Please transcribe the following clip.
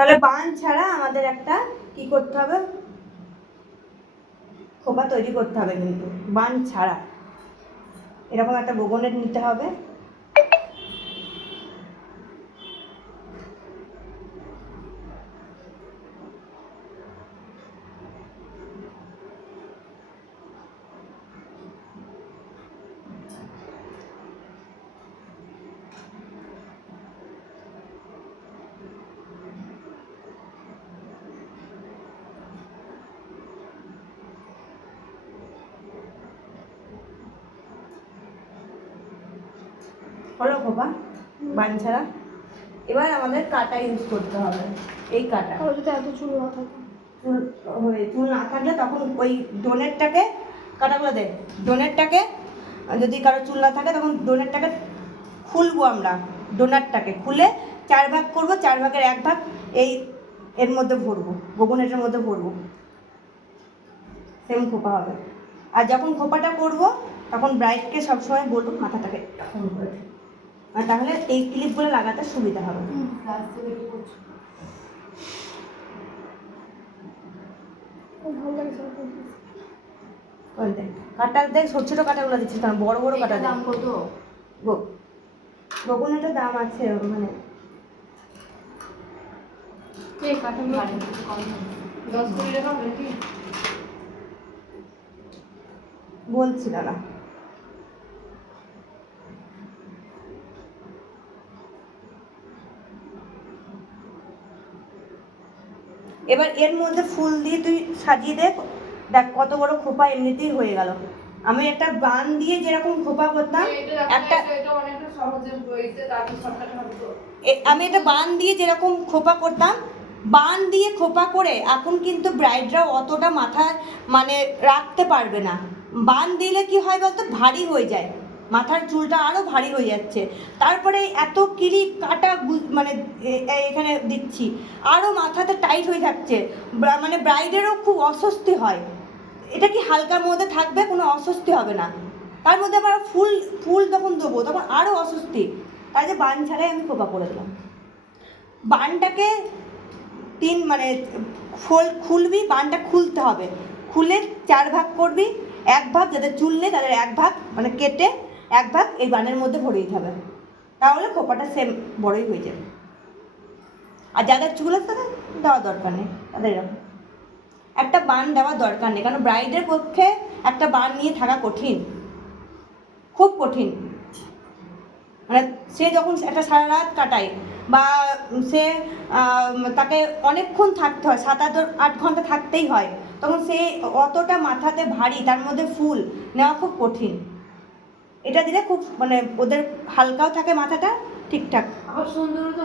তাহলে বান ছাড়া আমাদের একটা কি করতে হবে? খোপা তৈরি করতে হবে কিন্তু, বান ছাড়া। এরকম একটা গোবনের নিতে হবে। হলো খোপা বান ছাড়া এবার আমাদের কাটা ইউজ করতে হবে এই কাটা। যদি এত চুল না থাকে? চুল হয়ে চুল না থাকলে তখন ওই ডোনেটটাকে কাটাগুলো দে। ডোনেটটাকে যদি কারও চুল না থাকে তখন ডোনেটটাকে খুলবো আমরা ডোনারটাকে খুলে চার ভাগ করব চার ভাগের এক ভাগ এই এর মধ্যে ভরবো গোবনেটের মধ্যে ভরবো। সেম খোপা হবে। আর যখন খোপাটা করব তখন ব্রাইটকে সবসময় বলব মাথাটাকে এরকম করে। আর তাহলে এই ক্লিপগুলো লাগাতে সুবিধা হবে। কাটা দেখ ছোট ছোট কাটাগুলো দিচ্ছিস কারণ বড় বড় কাটা দাম কত? বগুনেটার দাম আছে মানে কে কাটাগুলো দশ কুড়ি টাকা হবে কি বলছিল না এবার এর মধ্যে ফুল দিয়ে তুই সাজিয়ে দেখ। দেখ কত বড় খোপা এমনিতেই হয়ে গেল। আমি একটা বান দিয়ে যেরকম খোপা করতাম একটা আমি এটা বান দিয়ে যেরকম খোপা করতাম বান দিয়ে খোপা করে এখন কিন্তু ব্রাইডরা অতটা মাথায় মানে রাখতে পারবে না। বান দিলে কি হয় বলতো ভারী হয়ে যায়। মাথার চুলটা আরও ভারী হয়ে যাচ্ছে। তারপরে এত কিলি কাটা মানে এখানে দিচ্ছি। আরও মাথাতে টাইট হয়ে থাকছে মানে ব্রাইডেরও খুব অস্বস্তি হয়। এটা কি হালকার মধ্যে থাকবে? কোনো অস্বস্তি হবে না। তার মধ্যে আবার ফুল ফুল যখন দেবো, তখন আরও অস্বস্তি। তাই যে বান ছাড়াই আমি খোপা করে দিলাম। বানটাকে তিন মানে খোল, খুলবি, বানটা খুলতে হবে। খুলে চার ভাগ করবি, এক ভাগ যাদের চুল নেই তাদের এক ভাগ মানে কেটে এক ভাগ এই বানের মধ্যে ভরে দিতে হবে। তাহলে খোপাটা সেম বড়ই হয়ে যাবে। আর যাদের চুল আছে দেওয়া দরকার নেই তাদের এরকম। একটা বান দেওয়া দরকার নেই, কারণ ব্রাইডের পক্ষে একটা বান নিয়ে থাকা কঠিন, খুব কঠিন। মানে সে যখন একটা সারা রাত কাটায় বা সে তাকে অনেকক্ষণ থাকতে হয়, সাত আট আট ঘণ্টা থাকতেই হয়, তখন সে অতটা মাথাতে ভারী, তার মধ্যে ফুল নেওয়া খুব কঠিন। এটা দিলে খুব মানে ওদের হালকাও থাকে মাথাটা ঠিকঠাক। আবার সুন্দরও তো